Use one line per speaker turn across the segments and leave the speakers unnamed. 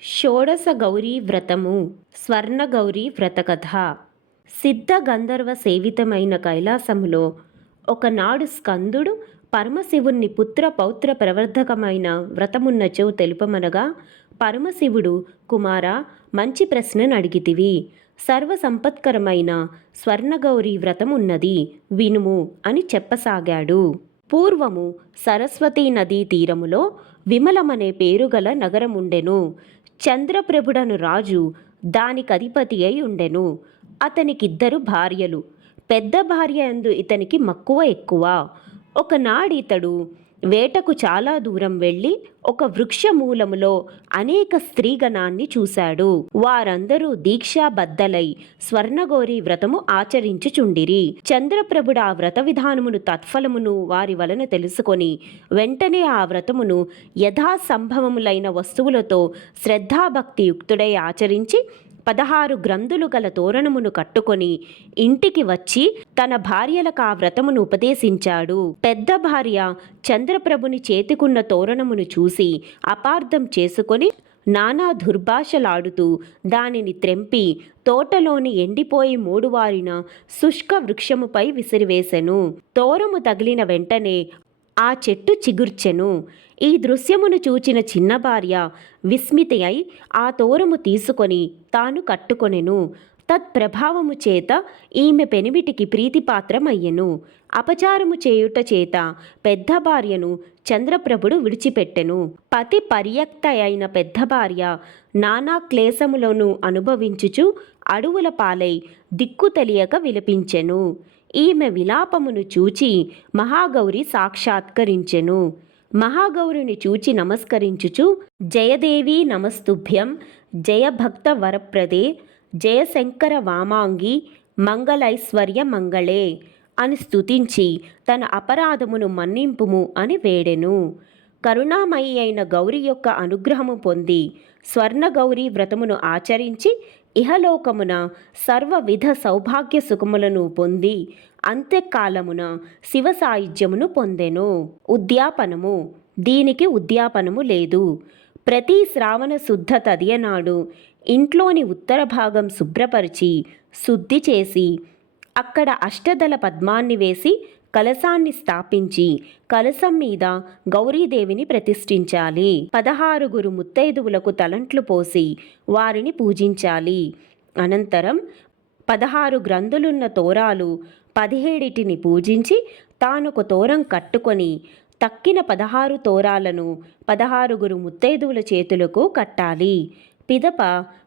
షోడశ గౌరీ వ్రతము స్వర్ణ గౌరీ వ్రతకథ. సిద్ధ గంధర్వ సేవితమైన కైలాసములో ఒకనాడు స్కందుడు పరమశివుణ్ణి పుత్ర పౌత్ర ప్రవర్ధకమైన వ్రతమున్నచో తెలుపమనగా పరమశివుడు కుమార మంచి ప్రశ్నను అడిగితివి. సర్వసంపత్కరమైన స్వర్ణగౌరీ వ్రతమున్నది వినుము అని చెప్పసాగాడు. పూర్వము సరస్వతీ నదీ తీరములో విమలమనే పేరుగల నగరముండెను. చంద్రప్రభుడను రాజు దానికధిపతి అయి ఉండెను. అతనికిద్దరు భార్యలు. పెద్ద భార్య యందు ఇతనికి మక్కువ ఎక్కువ. ఒకనాడు ఇతడు వేటకు చాలా దూరం వెళ్ళి ఒక వృక్షమూలములో అనేక స్త్రీగణాన్ని చూశాడు. వారందరూ దీక్షాబద్ధలై స్వర్ణగోరి వ్రతము ఆచరించుచుండిరి. చంద్రప్రభుడు ఆ వ్రత విధానమును తత్ఫలమును వారి వలన తెలుసుకొని వెంటనే ఆ వ్రతమును యథాసంభవములైన వస్తువులతో శ్రద్ధాభక్తియుక్తుడై ఆచరించి పదహారు గ్రంథులు గల తోరణమును కట్టుకొని ఇంటికి వచ్చి తన భార్యలకు ఆ వ్రతమును ఉపదేశించాడు. పెద్ద భార్య చంద్రప్రభుని చేతికున్న తోరణమును చూసి అపార్థం చేసుకొని నానా దుర్భాషలాడుతూ దానిని త్రెంపి తోటలోని ఎండిపోయి మూడువారిన శుష్క వృక్షముపై విసిరివేశెను తోరము తగిలిన వెంటనే ఆ చెట్టు చిగుర్చెను. ఈ దృశ్యమును చూచిన చిన్న భార్య విస్మిత అయి ఆ తోరము తీసుకొని తాను కట్టుకొనెను. తత్ప్రభావము చేత ఈమె పెనిమిటికి ప్రీతిపాత్రమయ్యెను. అపచారము చేయుట చేత పెద్ద భార్యను చంద్రప్రభుడు విడిచిపెట్టెను. పతి పర్యక్త అయిన పెద్ద భార్య నానా క్లేశములను అనుభవించుచు అడవుల పాలై దిక్కు తెలియక విలపించెను. ఈమె విలాపమును చూచి మహాగౌరి సాక్షాత్కరించెను. మహాగౌరిని చూచి నమస్కరించుచు జయదేవి నమస్తుభ్యం జయభక్త వరప్రదే జయశంకర వామాంగి మంగళైశ్వర్య మంగళే అని స్తుతించి తన అపరాధమును మన్నింపుము అని వేడెను. కరుణామయి అయిన గౌరి యొక్క అనుగ్రహము పొంది స్వర్ణగౌరీ వ్రతమును ఆచరించి ఇహలోకమున సర్వవిధ సౌభాగ్య సుఖములను పొంది అంత్యకాలమున శివ సాయుధ్యమును పొందెను. ఉద్యాపనము. దీనికి ఉద్యాపనము లేదు. ప్రతి శ్రావణ శుద్ధ తదియనాడు ఇంట్లోని ఉత్తర భాగం శుభ్రపరిచి శుద్ధి చేసి అక్కడ అష్టదళ పద్మాన్ని వేసి కలశాన్ని స్థాపించి కలశం మీద గౌరీదేవిని ప్రతిష్ఠించాలి. పదహారుగురు ముత్తైదువులకు తలంట్లు పోసి వారిని పూజించాలి. అనంతరం పదహారు గ్రంథులున్న తోరాలు పదిహేడిటిని పూజించి తానొక తోరం కట్టుకొని తక్కిన పదహారు తోరాలను పదహారుగురు ముత్తైదువుల చేతులకు కట్టాలి. పిదప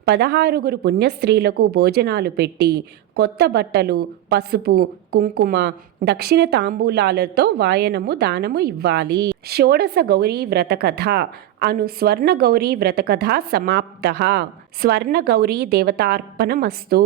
పదహారుగురు పుణ్యస్త్రీలకు భోజనాలు పెట్టి కొత్త బట్టలు పసుపు కుంకుమ దక్షిణ తాంబూలాలతో వాయనము దానము ఇవ్వాలి. షోడశ గౌరీ వ్రతకథ అను స్వర్ణ గౌరీ వ్రతకథ సమాప్త. స్వర్ణ గౌరీ దేవతార్పణమస్తు.